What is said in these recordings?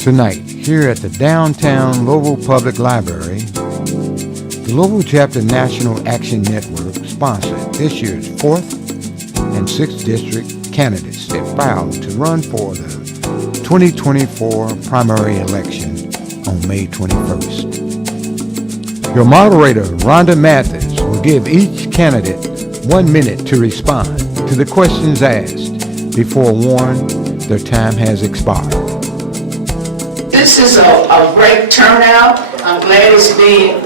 Tonight, here at the downtown Louisville Public Library, the Louisville Chapter National Action Network sponsored this year's 4th and 6th District candidates that filed to run for the 2024 primary election on May 21st. Your moderator, Rhonda Mathis, will give each candidate 1 minute to respond to the questions asked before warned their time has expired. This is a great turnout. I'm glad it's being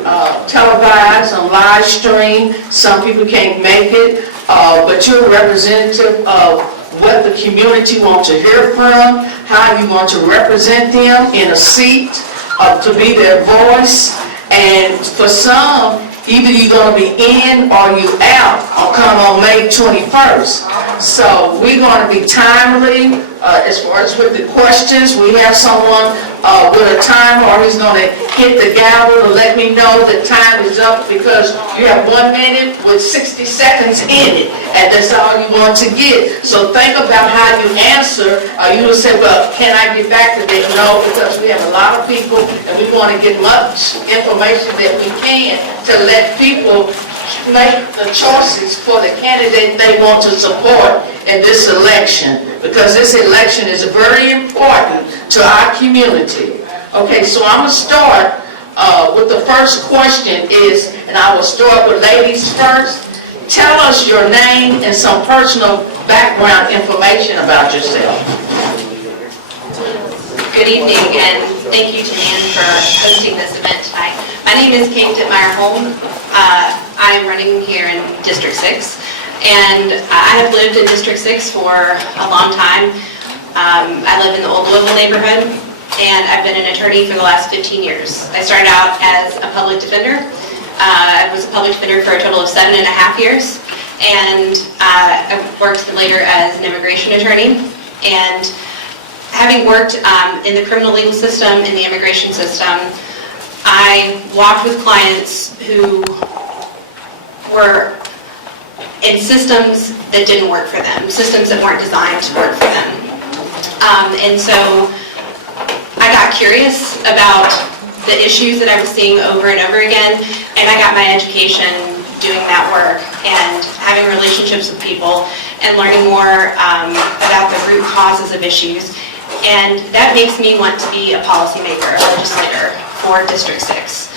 televised on live stream. Some people can't make it, but you're a representative of what the community wants to hear from, how you want to represent them in a seat to be their voice. And for some, either you're going to be in or you out or come on May 21st. So we're going to be timely as far as with the questions. We have someone with a timer, or he's going to hit the gavel to let me know that time is up, because you have 1 minute with 60 seconds in it, and that's all you want to get. So think about how you answer. You will say, well, can I get back to that? No, because we have a lot of people, and we want to get much information that we can to let people make the choices for the candidate they want to support in this election, because this election is very important to our community. Okay, so I'm going to start with the first question is, and I will start with ladies first. Tell us your name and some personal background information about yourself. Good evening, and thank you to Nan for hosting this event tonight. My name is Kate Dittmeyer-Holm. I'm running here in District 6, and I have lived in District 6 for a long time. I live in the Old Louisville neighborhood, and I've been an attorney for the last 15 years. I started out as a public defender. I was a public defender for a total of 7.5 years, and I worked later as an immigration attorney. And having worked in the criminal legal system, in the immigration system, I walked with clients who were in systems that didn't work for them, systems that weren't designed to work for them. And so I got curious about the issues that I was seeing over and over again, and I got my education doing that work and having relationships with people and learning more about the root causes of issues. And that makes me want to be a policymaker, a legislator for District 6.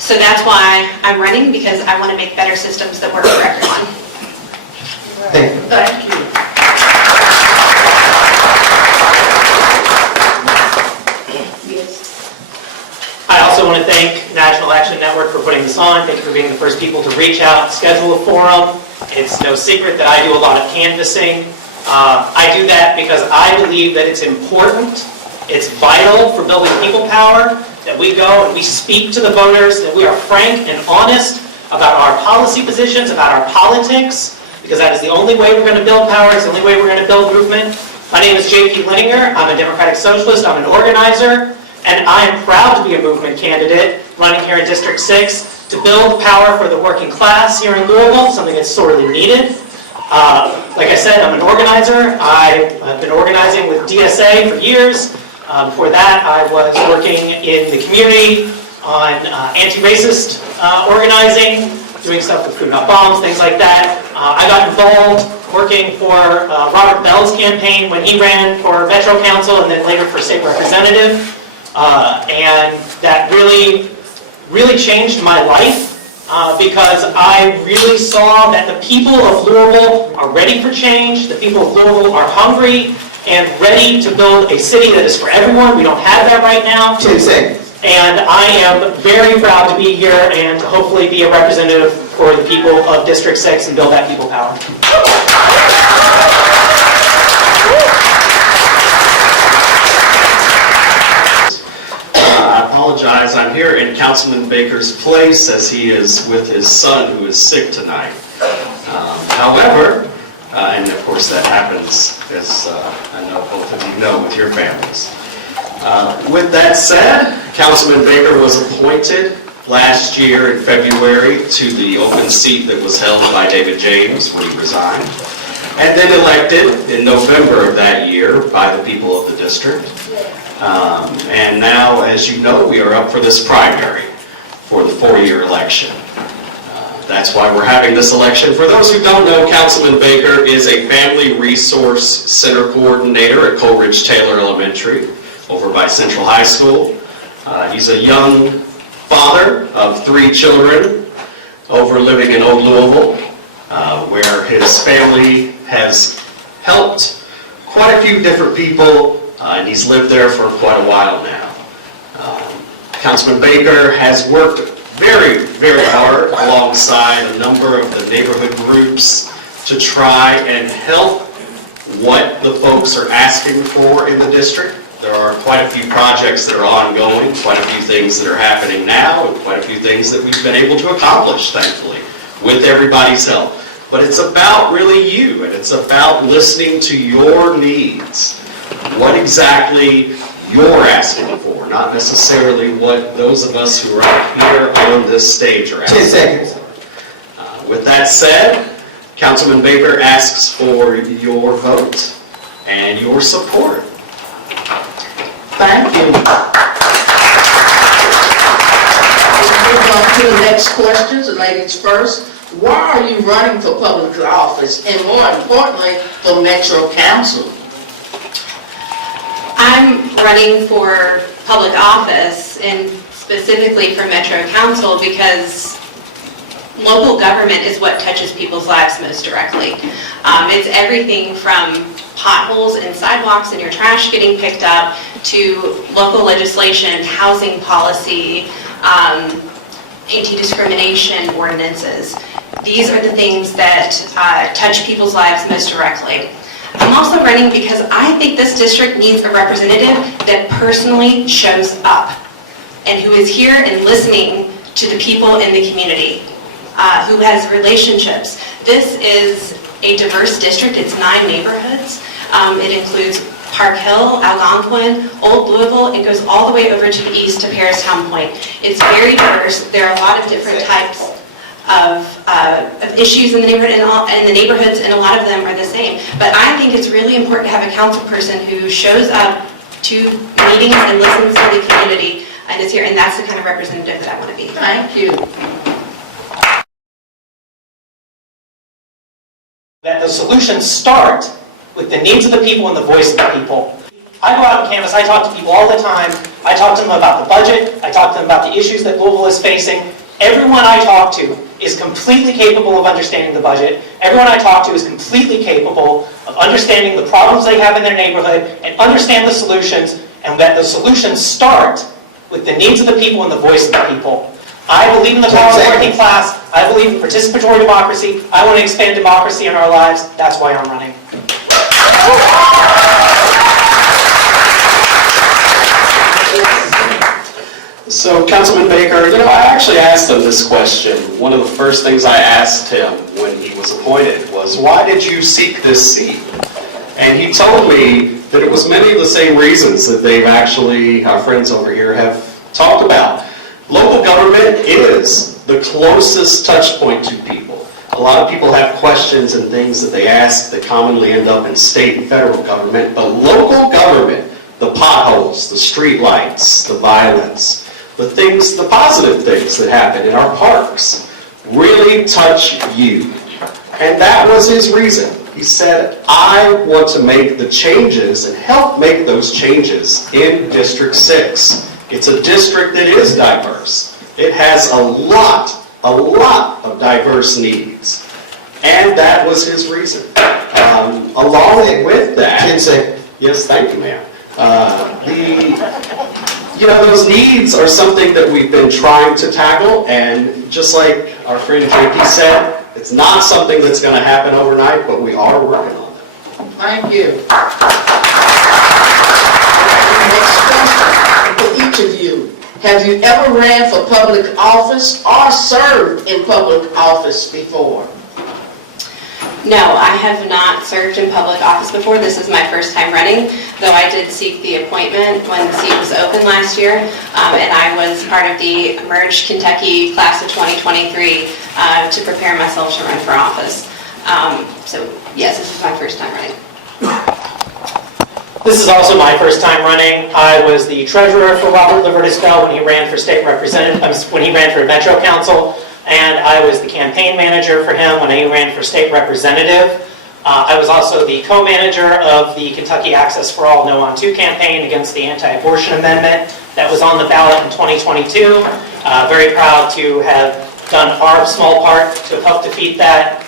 So that's why I'm running, because I want to make better systems that work for everyone. Thank you. I also want to thank National Action Network for putting this on. Thank you for being the first people to reach out, schedule a forum. It's no secret that I do a lot of canvassing. I do that because I believe that it's important, it's vital for building people power, that we go and we speak to the voters, that we are frank and honest about our policy positions, about our politics, because that is the only way we're going to build power, it's the only way we're going to build movement. My name is J.P. Lininger. I'm a Democratic Socialist, I'm an organizer, and I am proud to be a movement candidate running here in District 6 to build power for the working class here in Louisville, something that's sorely needed. Like I said, I'm an organizer. I've been organizing with DSA for years. Before that, I was working in the community on anti-racist organizing, doing stuff with Food Not Bombs, things like that. I got involved working for Robert Bell's campaign when he ran for Metro Council and then later for state representative. And that really changed my life. Because I really saw that the people of Louisville are ready for change, the people of Louisville are hungry and ready to build a city that is for everyone. We don't have that right now. And I am very proud to be here and to hopefully be a representative for the people of District 6 and build that people power. I apologize. I'm here in Councilman Baker's place as he is with his son who is sick tonight. However, and of course that happens, as I know both of you know, with your families. With that said, Councilman Baker was appointed last year in February to the open seat that was held by David James when he resigned. and then elected in November of that year by the people of the district. And now, as you know, we are up for this primary for the 4-year election. That's why we're having this election. For those who don't know, Councilman Baker is a Family Resource Center Coordinator at Coleridge Taylor Elementary over by Central High School. He's a young father of 3 children over living in Old Louisville, where his family has helped quite a few different people, and he's lived there for quite a while now. Councilman Baker has worked very, very hard alongside a number of the neighborhood groups to try and help what the folks are asking for in the district. There are quite a few projects that are ongoing, quite a few things that are happening now, and quite a few things that we've been able to accomplish, thankfully, with everybody's help. But it's about really you, and it's about listening to your needs. What exactly you're asking for, not necessarily what those of us who are out here on this stage are asking 10 seconds. for. With that said, Councilman Baker asks for your vote and your support. Thank you. Moving on to the next questions, the ladies first. Why are you running for public office, and more importantly, for Metro Council? I'm running for public office and specifically for Metro Council because local government is what touches people's lives most directly. It's everything from potholes and sidewalks and your trash getting picked up to local legislation, housing policy, anti-discrimination ordinances. These are the things that touch people's lives most directly. I'm also running because I think this district needs a representative that personally shows up and who is here and listening to the people in the community, who has relationships. This is a diverse district. It's 9 neighborhoods. It includes Park Hill, Algonquin, Old Louisville. It goes all the way over to the east to Parristown Point. It's very diverse. There are a lot of different types of issues in the neighborhood and the neighborhoods, and a lot of them are the same. But I think it's really important to have a council person who shows up to meetings and listens to the community and is here, and that's the kind of representative that I want to be. Thank you. That the solutions start with the needs of the people and the voice of the people. I go out and canvass, I talk to people all the time. I talk to them about the budget, I talk to them about the issues that Louisville is facing. Everyone I talk to is completely capable of understanding the budget. Everyone I talk to is completely capable of understanding the problems they have in their neighborhood and understand the solutions, and that the solutions start with the needs of the people and the voice of the people. I believe in the power of the working class. I believe in participatory democracy. I want to expand democracy in our lives. That's why I'm running. So, Councilman Baker, I actually asked him this question. One of the first things I asked him when he was appointed was, why did you seek this seat? And he told me that it was many of the same reasons that they've actually, our friends over here, have talked about. Local government is the closest touch point to people. A lot of people have questions and things that they ask that commonly end up in state and federal government, but local government, the potholes, the street lights, the violence, the things, the positive things that happen in our parks really touch you. And that was his reason. He said, I want to make the changes and help make those changes in District 6. It's a district that is diverse. It has a lot of diverse needs. And that was his reason. Along with that... 10 seconds. Yes, thank you, ma'am. Those needs are something that we've been trying to tackle, and just like our friend Jakey said, it's not something that's going to happen overnight, but we are working on it. Thank you. Next question for each of you. Have you ever ran for public office or served in public office before? No, I have not served in public office before. This is my first time running, though I did seek the appointment when the seat was open last year, and I was part of the Merge Kentucky class of 2023 to prepare myself to run for office. So yes, this is my first time running. This is also my first time running. I was the treasurer for Robert Livertisco when he ran for state representative, when he ran for Metro Council, and I was the campaign manager for him when he ran for state representative. I was also the co-manager of the Kentucky Access for All No on 2 campaign against the anti-abortion amendment that was on the ballot in 2022. Very proud to have done our small part to help defeat that.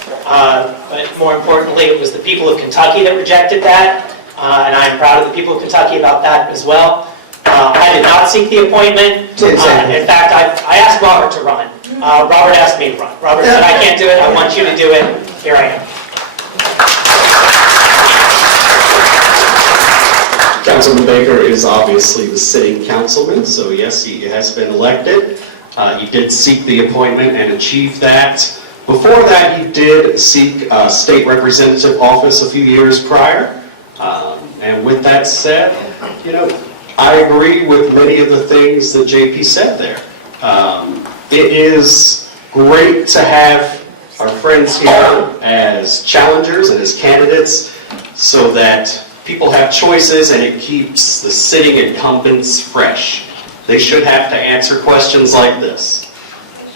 But more importantly, it was the people of Kentucky that rejected that. And I am proud of the people of Kentucky about that as well. I did not seek the appointment. In fact, I asked Robert to run. Robert asked me to run. Robert said, I can't do it, I want you to do it. Here I am. Councilman Baker is obviously the sitting councilman, so yes, he has been elected. He did seek the appointment and achieve that. Before that, he did seek state representative office a few years prior. And with that said, I agree with many of the things that JP said there. It is great to have our friends here as challengers and as candidates so that people have choices and it keeps the sitting incumbents fresh. They should have to answer questions like this.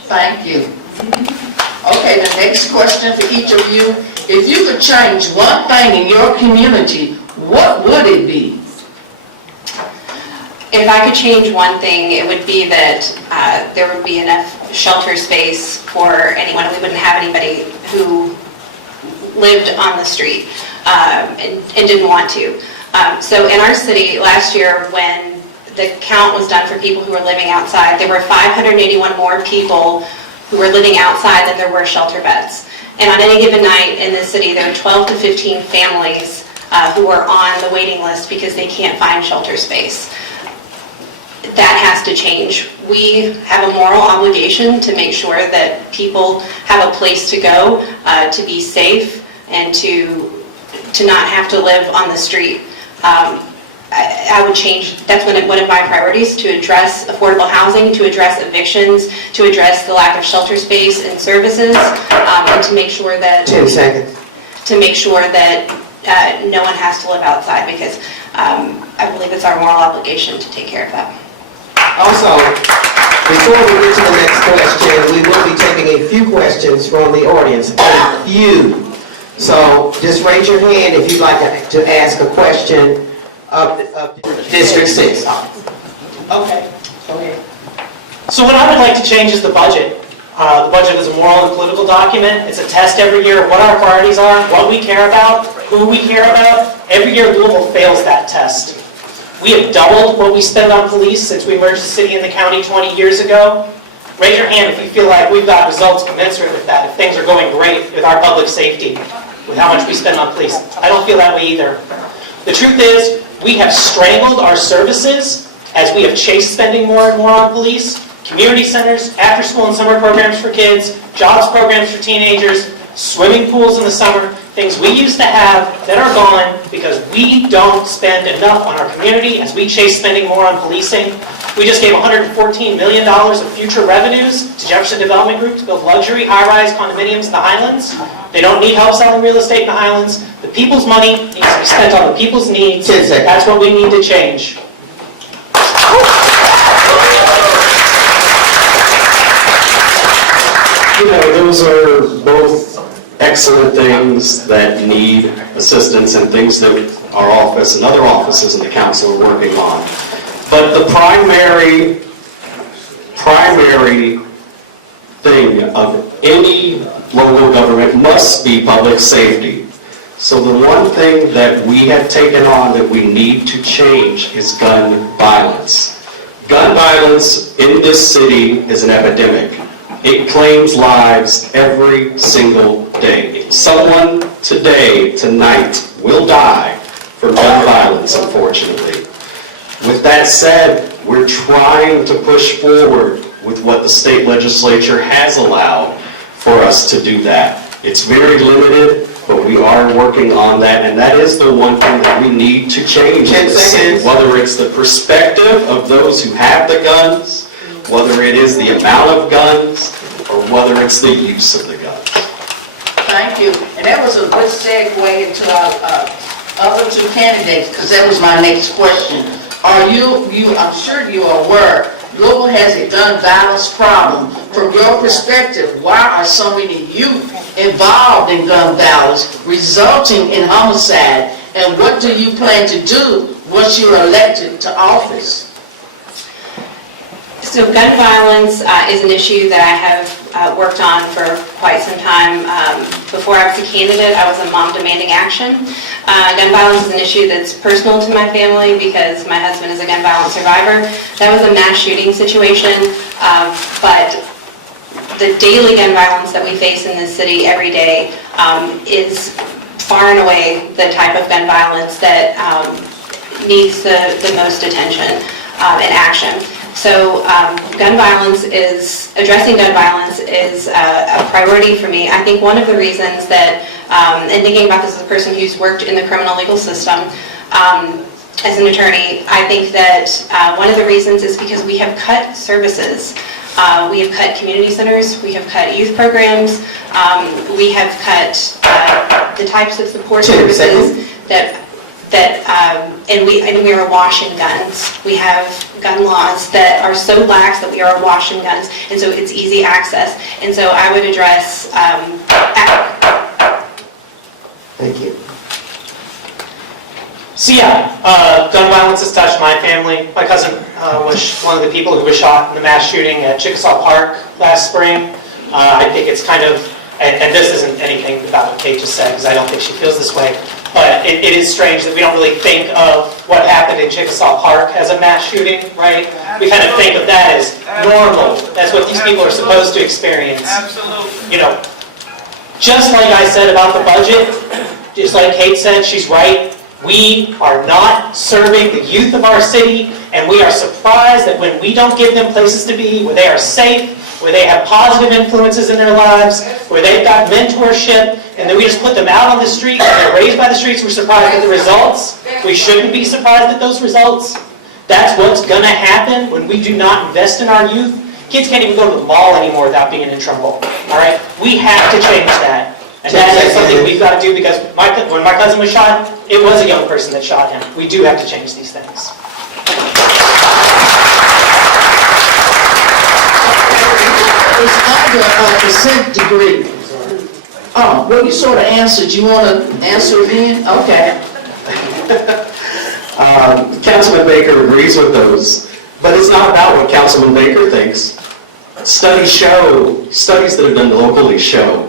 Thank you. Okay, the next question for each of you. If you could change one thing in your community, what would it be? If I could change one thing, it would be that there would be enough shelter space for anyone. We wouldn't have anybody who lived on the street and didn't want to. So in our city last year, when the count was done for people who were living outside, there were 581 more people who were living outside than there were shelter beds. And on any given night in this city, there are 12 to 15 families who are on the waiting list because they can't find shelter space. That has to change. We have a moral obligation to make sure that people have a place to go, to be safe, and to not have to live on the street. I would change, that's one of my priorities, to address affordable housing, to address evictions, to address the lack of shelter space and services, and to make sure that 10 seconds. to make sure that no one has to live outside, because I believe it's our moral obligation to take care of that. Also, before we get to the next question, we will be taking a few questions from the audience. A few. So just raise your hand if you'd like to ask a question of District 6. Okay, okay. So what I would like to change is the budget. The budget is a moral and political document. It's a test every year of what our priorities are, what we care about, who we care about. Every year Louisville fails that test. We have doubled what we spend on police since we merged the city and the county 20 years ago. Raise your hand if you feel like we've got results commensurate with that, if things are going great with our public safety, with how much we spend on police. I don't feel that way either. The truth is, we have strangled our services as we have chased spending more and more on police. Community centers, after-school and summer programs for kids, jobs programs for teenagers, swimming pools in the summer, things we used to have that are gone because we don't spend enough on our community as we chase spending more on policing. We just gave $114 million of future revenues to Jefferson Development Group to build luxury high-rise condominiums in the Highlands. They don't need help selling real estate in the Highlands. The people's money needs to be spent on the people's needs. 10 seconds. That's what we need to change. Those are both excellent things that need assistance and things that our office and other offices in the council are working on. But the primary thing of any local government must be public safety. So the one thing that we have taken on that we need to change is gun violence. Gun violence in this city is an epidemic. It claims lives every single day. Someone today, tonight, will die from gun violence, unfortunately. With that said, we're trying to push forward with what the state legislature has allowed for us to do that. It's very limited, but we are working on that, and that is the one thing that we need to change in the city. Whether it's the perspective of those who have the guns, whether it is the amount of guns, or whether it's the use of the guns. Thank you. And that was a good segue into our other two candidates, because that was my next question. I'm sure you are aware, Louisville has a gun violence problem. From your perspective, why are so many youth involved in gun violence, resulting in homicide? And what do you plan to do once you're elected to office? So gun violence is an issue that I have worked on for quite some time. Before I was a candidate, I was a mom demanding action. Gun violence is an issue that's personal to my family because my husband is a gun violence survivor. That was a mass shooting situation, but the daily gun violence that we face in this city every day is far and away the type of gun violence that needs the most attention and action. So addressing gun violence is a priority for me. I think one of the reasons that, and thinking about this as a person who's worked in the criminal legal system as an attorney, I think that one of the reasons is because we have cut services. We have cut community centers, we have cut youth programs, we have cut the types of support services and we are washing guns. We have gun laws that are so lax that we are washing guns, and so it's easy access. And so I would address. Thank you. So yeah, gun violence has touched my family. My cousin was one of the people who was shot in the mass shooting at Chickasaw Park last spring. I think it's kind of, and this isn't anything about what Kate just said, because I don't think she feels this way, but it is strange that we don't really think of what happened in Chickasaw Park as a mass shooting, right? We kind of think of that as normal. That's what these people are supposed to experience. Absolutely. You know, just like I said about the budget, just like Kate said, she's right. We are not serving the youth of our city, and we are surprised that when we don't give them places to be, where they are safe, where they have positive influences in their lives, where they've got mentorship, and then we just put them out on the street, and they're raised by the streets, we're surprised at the results. We shouldn't be surprised at those results. That's what's going to happen when we do not invest in our youth. Kids can't even go to the mall anymore without being in trouble. All right? We have to change that. And that is something we've got to do, because when my cousin was shot, it was a young person that shot him. We do have to change these things. It's under a consent degree. Oh, well, you sort of answered. You want to answer again? Okay. Councilman Baker agrees with those, but it's not about what Councilman Baker thinks. Studies that have been locally show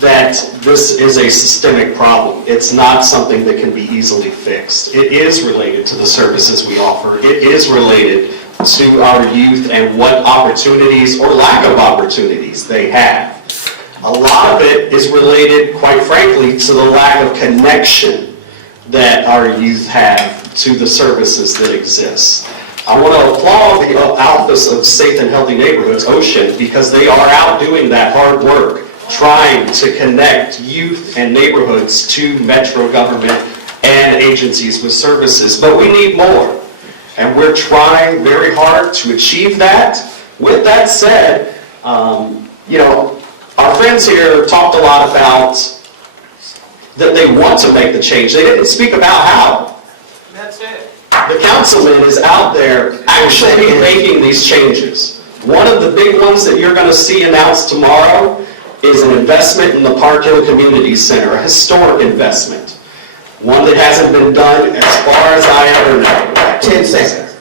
that this is a systemic problem. It's not something that can be easily fixed. It is related to the services we offer. It is related to our youth and what opportunities or lack of opportunities they have. A lot of it is related, quite frankly, to the lack of connection that our youth have to the services that exist. I want to applaud the Office of Safe and Healthy Neighborhoods, OSHA, because they are out doing that hard work, trying to connect youth and neighborhoods to metro government and agencies with services. But we need more, and we're trying very hard to achieve that. With that said, our friends here talked a lot about that they want to make the change. They didn't speak about how. That's it. The councilman is out there actually making these changes. One of the big ones that you're going to see announced tomorrow is an investment in the Park Hill Community Center, a historic investment. One that hasn't been done as far as I ever know. 10 seconds.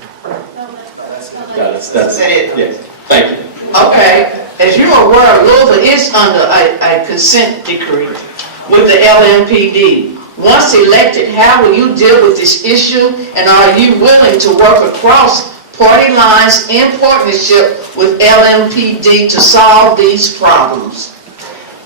That's it. Yeah. Thank you. Okay. As you're aware, Louisville is under a consent decree with the LMPD. Once elected, how will you deal with this issue, and are you willing to work across party lines in partnership with LMPD to solve these problems?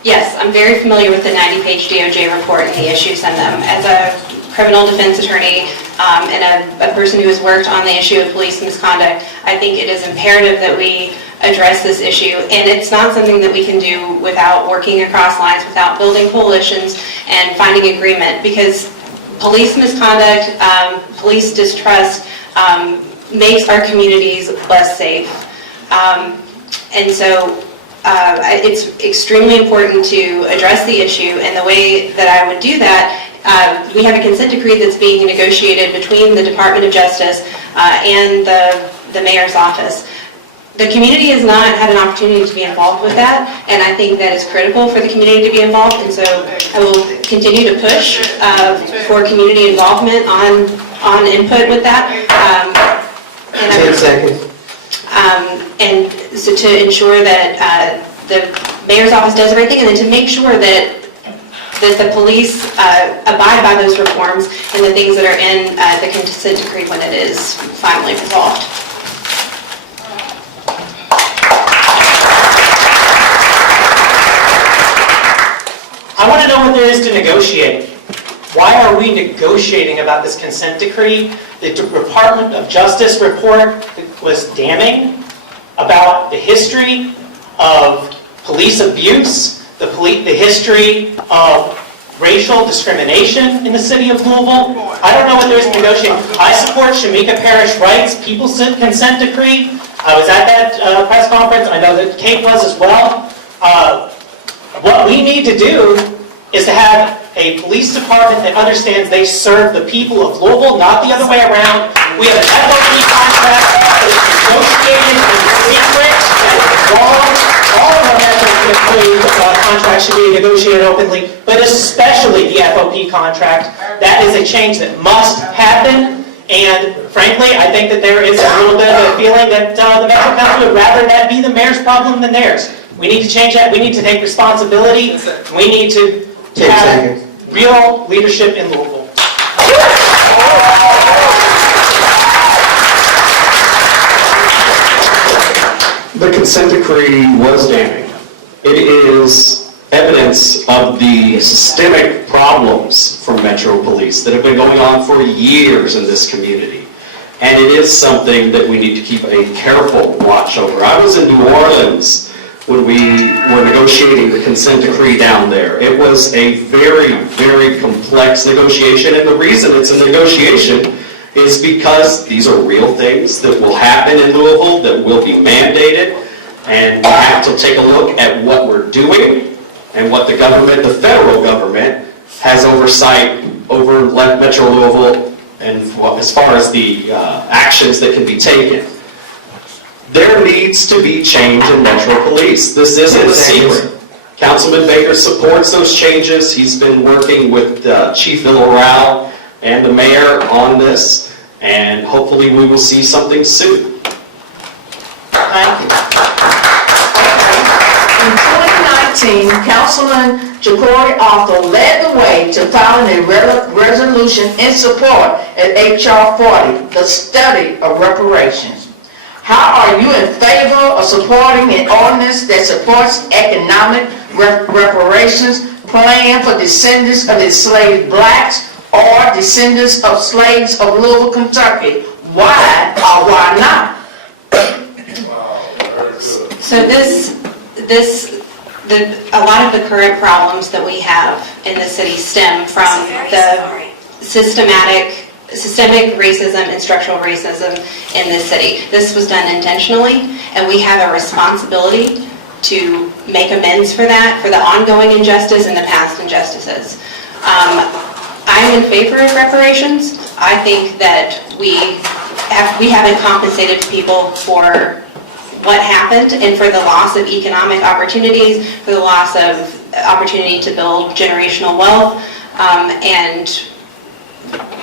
Yes, I'm very familiar with the 90-page DOJ report and the issues in them. As a criminal defense attorney and a person who has worked on the issue of police misconduct, I think it is imperative that we address this issue, and it's not something that we can do without working across lines, without building coalitions and finding agreement, because police misconduct, police distrust makes our communities less safe. And so it's extremely important to address the issue, and the way that I would do that, we have a consent decree that's being negotiated between the Department of Justice and the mayor's office. The community has not had an opportunity to be involved with that, and I think that is critical for the community to be involved, and so I will continue to push for community involvement on input with that. 10 seconds. And so to ensure that the mayor's office does everything, and then to make sure that the police abide by those reforms and the things that are in the consent decree when it is finally resolved. I want to know what there is to negotiate. Why are we negotiating about this consent decree? The Department of Justice report was damning about the history of police abuse, the history of racial discrimination in the city of Louisville. I don't know what there is to negotiate. I support Shamika Parish Wright's People's Consent Decree. I was at that press conference. I know that Kate was as well. What we need to do is to have a police department that understands they serve the people of Louisville, not the other way around. We have an FOP contract that is negotiated in secret, that is wrong. All of our Metro contracts should be negotiated openly, but especially the FOP contract. That is a change that must happen, and frankly, I think that there is a little bit of a feeling that the Metro Council would rather that be the mayor's problem than theirs. We need to change that. We need to take responsibility. We need to have real leadership in Louisville. The consent decree was damning. It is evidence of the systemic problems from Metro Police that have been going on for years in this community. And it is something that we need to keep a careful watch over. I was in New Orleans when we were negotiating the consent decree down there. It was a very, very complex negotiation, and the reason it's a negotiation is because these are real things that will happen in Louisville, that will be mandated, and we have to take a look at what we're doing and what the government, the federal government, has oversight over Metro Louisville and as far as the actions that can be taken. There needs to be change in Metro Police. This isn't a secret. Councilman Baker supports those changes. He's been working with Chief Villarreal and the mayor on this, and hopefully we will see something soon. Thank you. In 2019, Councilman Ja'Cory Arthur led the way to filing a resolution in support at H.R. 40, the study of reparations. How are you in favor of supporting an ordinance that supports economic reparations plan for descendants of enslaved blacks or descendants of slaves of Louisville, Kentucky? Why or why not? So a lot of the current problems that we have in the city stem from the systemic racism and structural racism in this city. This was done intentionally, and we have a responsibility to make amends for that, for the ongoing injustice and the past injustices. I'm in favor of reparations. I think that we haven't compensated people for what happened and for the loss of economic opportunities, for the loss of opportunity to build generational wealth, and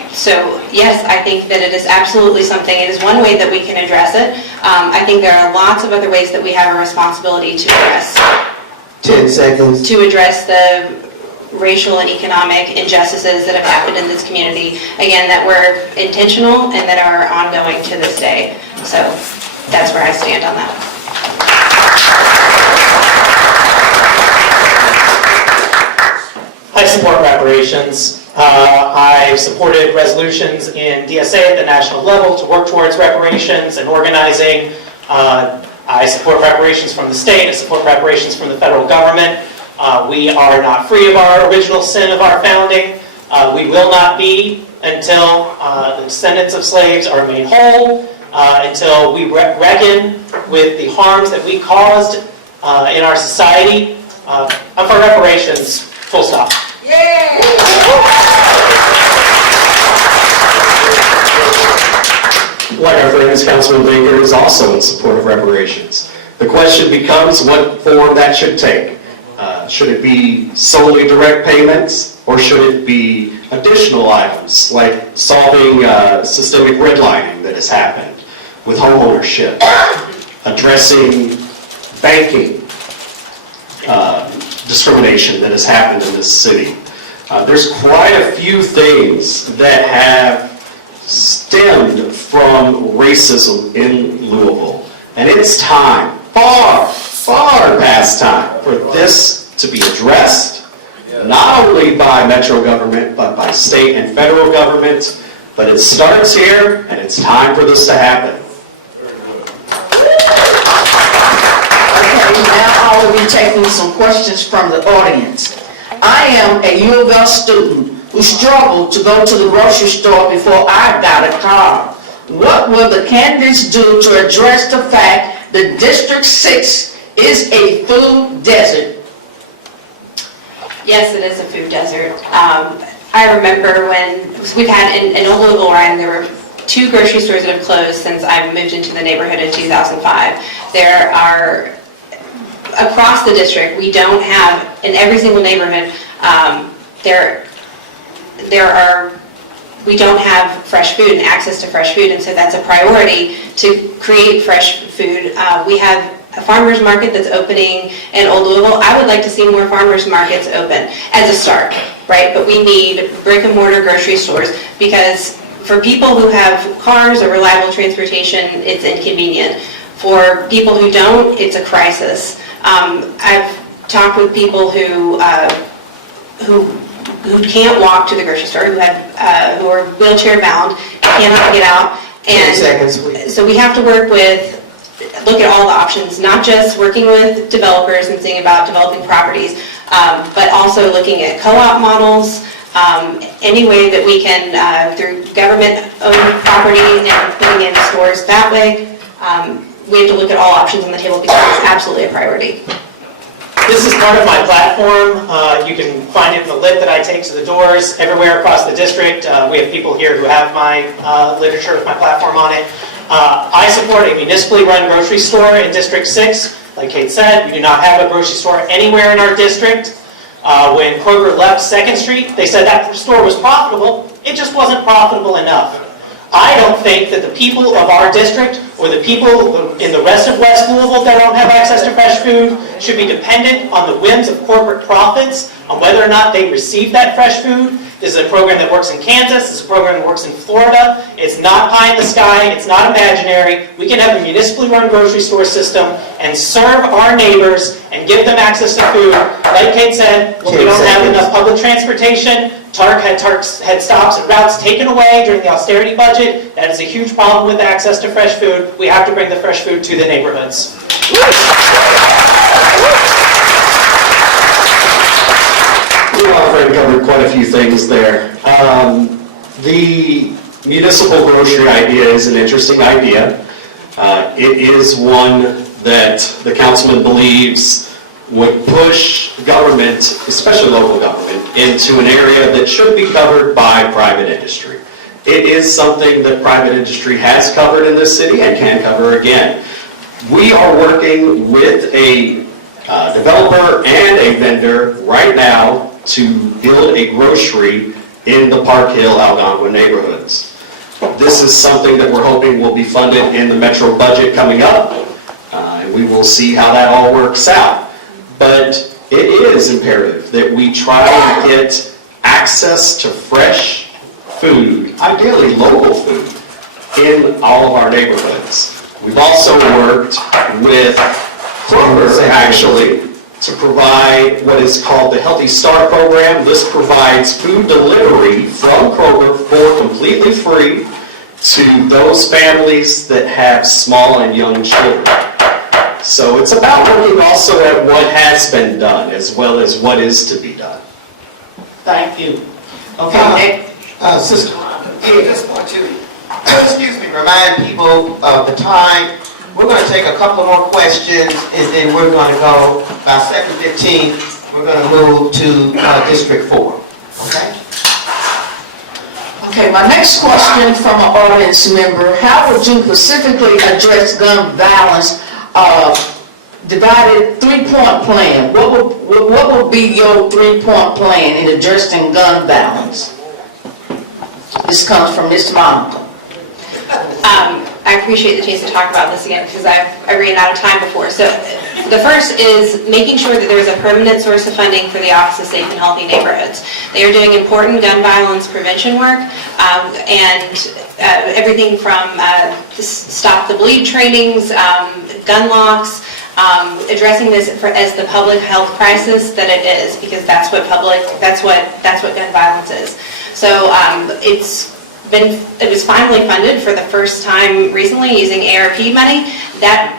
so, yes, I think that it is absolutely something. It is one way that we can address it. I think there are lots of other ways that we have a responsibility to address. 10 seconds. To address the racial and economic injustices that have happened in this community. Again, that were intentional and that are ongoing to this day. So, that's where I stand on that. I support reparations. I supported resolutions in DSA at the national level to work towards reparations and organizing. I support reparations from the state. I support reparations from the federal government. We are not free of our original sin of our founding. We will not be until the descendants of slaves are made whole, until we reckon with the harms that we caused in our society. I'm for reparations, full stop. Like our friend, Councilman Baker is also in support of reparations. The question becomes what form that should take. Should it be solely direct payments, or should it be additional items like solving systemic redlining that has happened with homeownership, addressing banking discrimination that has happened in this city? There's quite a few things that have stemmed from racism in Louisville. And it's time, far past time, for this to be addressed, not only by metro government, but by state and federal government. But it starts here, and it's time for this to happen. Okay, now I will be taking some questions from the audience. I am a U of L student who struggled to go to the grocery store before I got a car. What will the candidates do to address the fact that District 6 is a food desert? Yes, it is a food desert. I remember when we've had in Old Louisville, Ryan, there were 2 grocery stores that have closed since I moved into the neighborhood in 2005. There are, across the district, we don't have, in every single neighborhood, we don't have fresh food and access to fresh food, and so that's a priority to create fresh food. We have a farmer's market that's opening in Old Louisville. I would like to see more farmer's markets open as a start, right? But we need brick and mortar grocery stores, because for people who have cars or reliable transportation, it's inconvenient. For people who don't, it's a crisis. I've talked with people who can't walk to the grocery store, who are wheelchair bound, cannot get out. 10 seconds, please. So we have to look at all the options, not just working with developers and seeing about developing properties, but also looking at co-op models, any way that we can, through government-owned property and putting in stores that way. We have to look at all options on the table because it's absolutely a priority. This is part of my platform. You can find it in the lit that I take to the doors everywhere across the district. We have people here who have my literature with my platform on it. I support a municipally run grocery store in District 6. Like Kate said, we do not have a grocery store anywhere in our district. When Kroger left 2nd Street, they said that store was profitable. It just wasn't profitable enough. I don't think that the people of our district or the people in the rest of West Louisville that don't have access to fresh food should be dependent on the whims of corporate profits on whether or not they receive that fresh food. This is a program that works in Kansas. This is a program that works in Florida. It's not pie in the sky. It's not imaginary. We can have a municipally run grocery store system and serve our neighbors and give them access to food. Like Kate said, when we don't have enough public transportation, TARC had stops and routes taken away during the austerity budget. That is a huge problem with access to fresh food. We have to bring the fresh food to the neighborhoods. Our friend covered quite a few things there. The municipal grocery idea is an interesting idea. It is one that the councilman believes would push government, especially local government, into an area that should be covered by private industry. It is something that private industry has covered in this city and can cover again. We are working with a developer and a vendor right now to build a grocery in the Park Hill, Algonquin neighborhoods. This is something that we're hoping will be funded in the metro budget coming up, and we will see how that all works out. But it is imperative that we try and get access to fresh food, ideally local food, in all of our neighborhoods. We've also worked with Kroger, actually, to provide what is called the Healthy Start program. This provides food delivery from Kroger for completely free to those families that have small and young children. So it's about looking also at what has been done as well as what is to be done. Thank you. Okay, Nick? Sister, I just want to, excuse me, remind people of the time We're going to take a couple more questions, and then we're going to go, by 7:15, we're going to move to District 4. Okay? Okay, my next question from an audience member, how would you specifically address gun violence, divided three-point plan? What would be your three-point plan in addressing gun violence? This comes from Ms. Monica. I appreciate the chance to talk about this again because I ran out of time before. So the first is making sure that there's a permanent source of funding for the Office of Safe and Healthy Neighborhoods. They are doing important gun violence prevention work and everything from stop the bleed trainings, gun locks, addressing this as the public health crisis that it is, because that's what gun violence is. So it was finally funded for the first time recently using ARP money.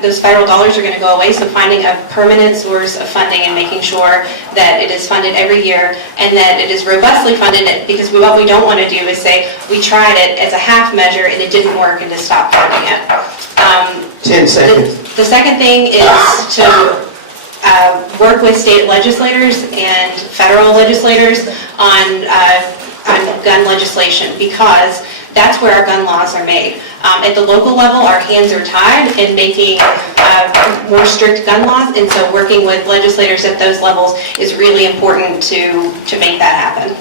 Those federal dollars are going to go away, so finding a permanent source of funding and making sure that it is funded every year and that it is robustly funded, because what we don't want to do is say we tried it as a half measure and it didn't work and to stop funding it. 10 seconds. The second thing is to work with state legislators and federal legislators on gun legislation, because that's where our gun laws are made. At the local level, our hands are tied in making more strict gun laws, and so working with legislators at those levels is really important to make that happen.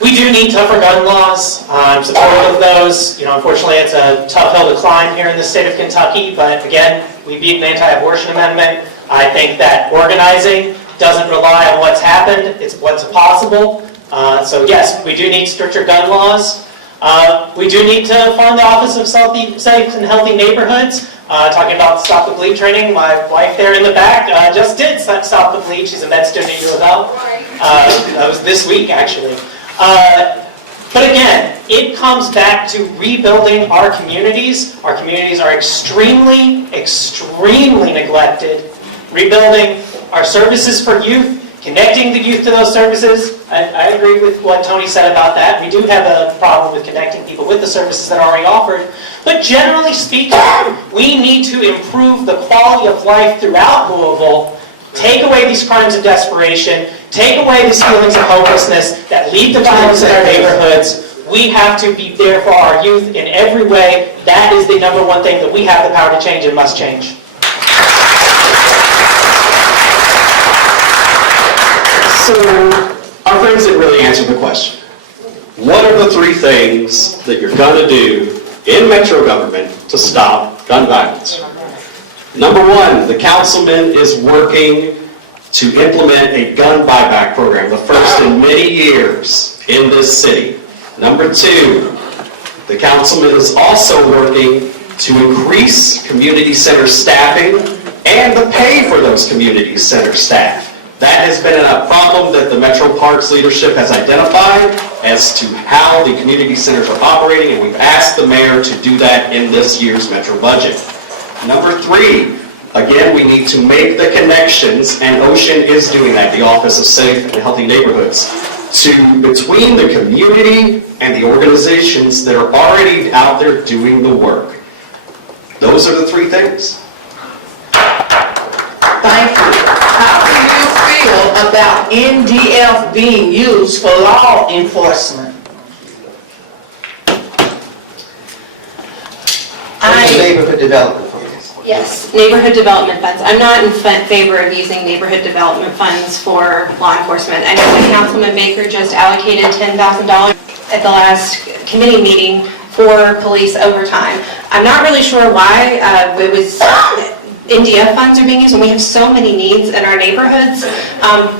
We do need tougher gun laws. I'm supportive of those. Unfortunately, it's a tough hill to climb here in the state of Kentucky, but again, we beat an anti-abortion amendment. I think that organizing doesn't rely on what's happened, it's what's possible. So yes, we do need stricter gun laws. We do need to fund the Office of Safe and Healthy Neighborhoods. Talking about Stop the Bleed training, my wife there in the back just did Stop the Bleed. She's a med student at U of L. That was this week, actually. But again, it comes back to rebuilding our communities. Our communities are extremely, extremely neglected. Rebuilding our services for youth, connecting the youth to those services. I agree with what Tony said about that. We do have a problem with connecting people with the services that are already offered. But generally speaking, we need to improve the quality of life throughout Louisville, take away these crimes of desperation, take away these feelings of hopelessness that lead to violence in our neighborhoods. We have to be there for our youth in every way. That is the number one thing that we have the power to change and must change. So, our friends didn't really answer the question. What are the three things that you're going to do in metro government to stop gun violence? Number one, the councilman is working to implement a gun buyback program, the first in many years in this city. Number two, the councilman is also working to increase community center staffing and the pay for those community center staff. That has been a problem that the Metro Parks leadership has identified as to how the community centers are operating, and we've asked the mayor to do that in this year's Metro budget. Number three, again, we need to make the connections, and Ocean is doing that, the Office of Safe and Healthy Neighborhoods, between the community and the organizations that are already out there doing the work. Those are the three things. Thank you. How do you feel about NDF being used for law enforcement? Neighborhood development funds. Yes, neighborhood development funds. I'm not in favor of using neighborhood development funds for law enforcement. I know that Councilman Baker just allocated $10,000 at the last committee meeting for police overtime. I'm not really sure why it was NDF funds are being used, and we have so many needs in our neighborhoods.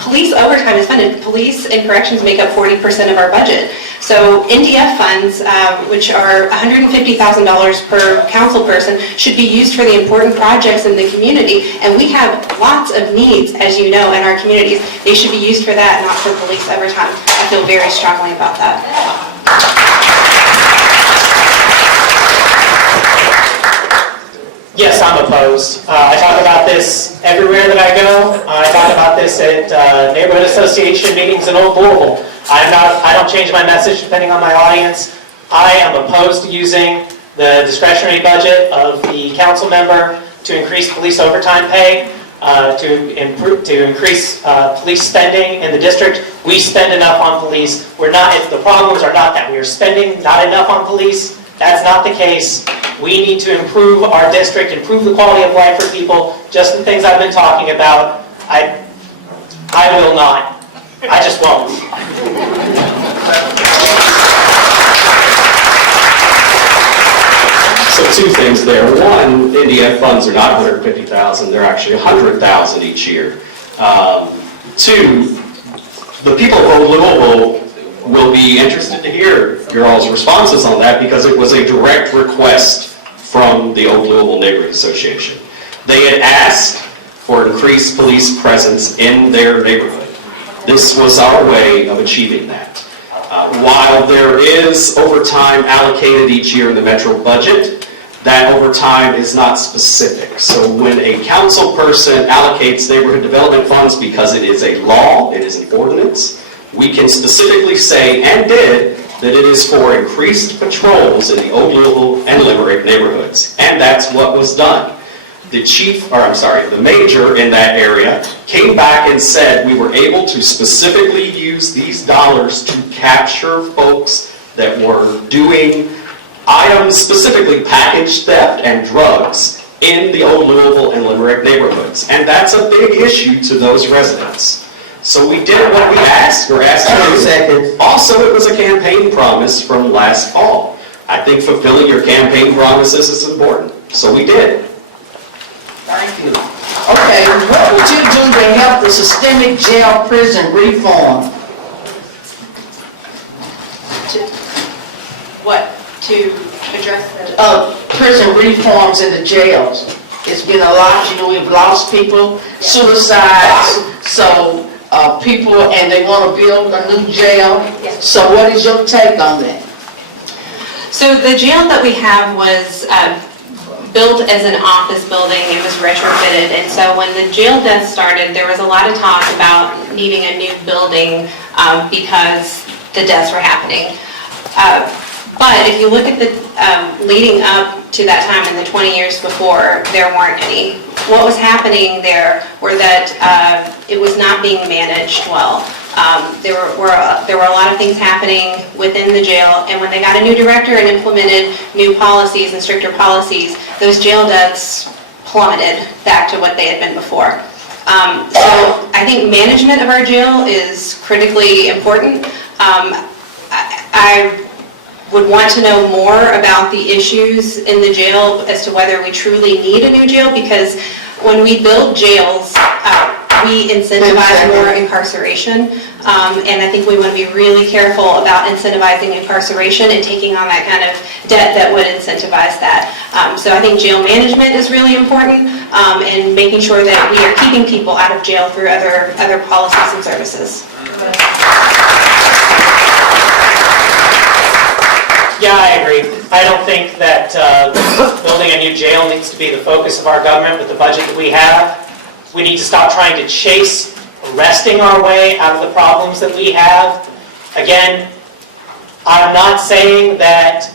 Police overtime is funded. Police and corrections make up 40% of our budget. So NDF funds, which are $150,000 per council person, should be used for the important projects in the community. And we have lots of needs, as you know, in our communities. They should be used for that, not for police overtime. I feel very strongly about that. Yes, I'm opposed. I talk about this everywhere that I go. I talk about this at neighborhood association meetings in Old Louisville. I don't change my message depending on my audience. I am opposed to using the discretionary budget of the council member to increase police overtime pay, to increase police spending in the district. We spend enough on police. The problems are not that we are spending not enough on police. That's not the case. We need to improve our district, improve the quality of life for people, just the things I've been talking about. I will not. I just won't. So 2 things there. One, NDF funds are not $150,000, they're actually $100,000 each year. 2, the people of Old Louisville will be interested to hear your all's responses on that because it was a direct request from the Old Louisville Neighborhood Association. They had asked for increased police presence in their neighborhood. This was our way of achieving that. While there is overtime allocated each year in the metro budget, that overtime is not specific. So when a council person allocates neighborhood development funds because it is a law, it is an ordinance, we can specifically say, and did, that it is for increased patrols in the Old Louisville and Limerick neighborhoods. And that's what was done. The major in that area came back and said we were able to specifically use these dollars to capture folks that were doing items, specifically package theft and drugs, in the Old Louisville and Limerick neighborhoods. And that's a big issue to those residents. So we did what we asked. We're asked to do. 30 seconds. Also, it was a campaign promise from last fall. I think fulfilling your campaign promises is important. So we did. Thank you. Okay, what would you do to help the systemic jail prison reform? What, to address the... Prison reforms in the jails. It's been a lot, we've lost people, suicides, so people, and they want to build a new jail. Yes. So what is your take on that? So the jail that we have was built as an office building. It was retrofitted, and so when the jail death started, there was a lot of talk about needing a new building because the deaths were happening. But if you look at the leading up to that time in the 20 years before, there weren't any. What was happening there were that it was not being managed well. There were a lot of things happening within the jail, and when they got a new director and implemented new policies and stricter policies, those jail deaths plummeted back to what they had been before. So I think management of our jail is critically important. I would want to know more about the issues in the jail as to whether we truly need a new jail, because when we build jails, we incentivize more incarceration, and I think we want to be really careful about incentivizing incarceration and taking on that kind of debt that would incentivize that. So I think jail management is really important, and making sure that we are keeping people out of jail through other policies and services. Yeah, I agree. I don't think that building a new jail needs to be the focus of our government with the budget that we have. We need to stop trying to chase arresting our way out of the problems that we have. Again, I'm not saying that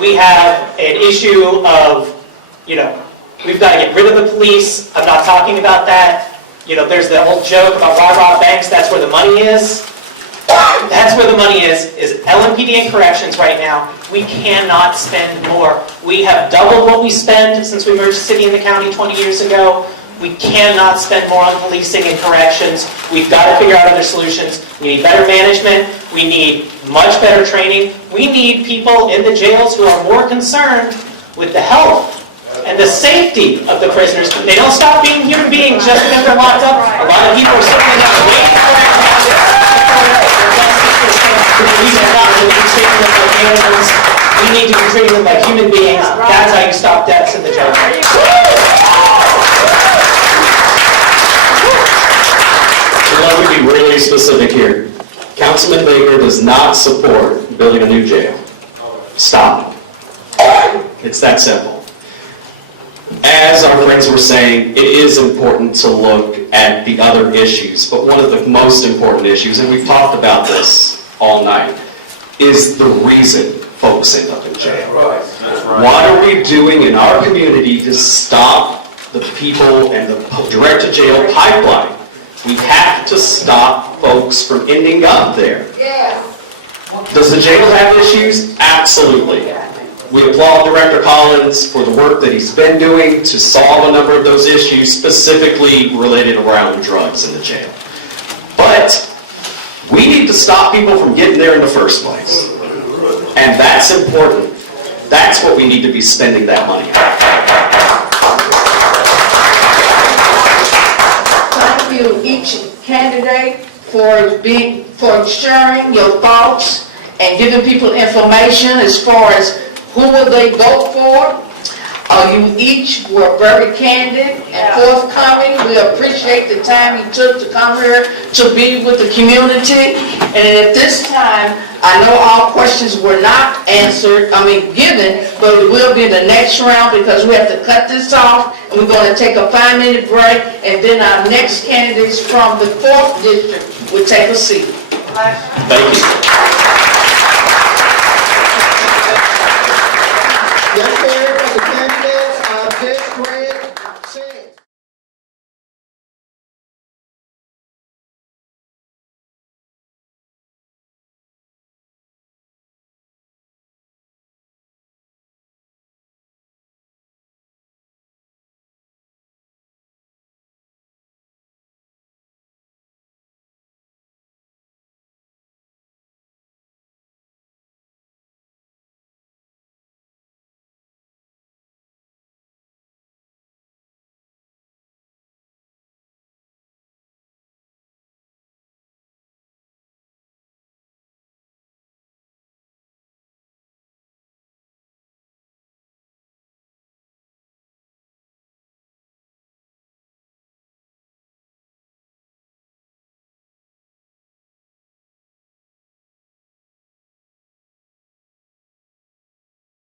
we have an issue of, we've got to get rid of the police. I'm not talking about that. There's the old joke about why rob banks, that's where the money is. That's where the money is LMPD and corrections right now. We cannot spend more. We have doubled what we spend since we merged the city and the county 20 years ago. We cannot spend more on policing and corrections. We've got to figure out other solutions. We need better management. We need much better training. We need people in the jails who are more concerned with the health and the safety of the prisoners. They don't stop being human beings just because they're locked up. A lot of people are sitting there waiting for that to happen. We need to be treating them like human beings. That's how you stop deaths in the jail. Let me be really specific here. Councilman Baker does not support building a new jail. Stop. It's that simple. As our friends were saying, it is important to look at the other issues, but one of the most important issues, and we've talked about this all night is the reason folks end up in jail. What are we doing in our community to stop the people and the direct-to-jail pipeline? We have to stop folks from ending up there. Does the jail have issues? Absolutely. We applaud Director Collins for the work that he's been doing to solve a number of those issues, specifically related around drugs in the jail. But we need to stop people from getting there in the first place. And that's important. That's what we need to be spending that money on. Thank you, each candidate, for sharing your thoughts and giving people information as far as who will they vote for. You each were very candid and forthcoming. We appreciate the time you took to come here to be with the community. And at this time, I know all questions were not given, but it will be in the next round because we have to cut this off. And we're going to take a 5-minute break, and then our next candidates from the 4th district will take a seat. Thank you. Yes,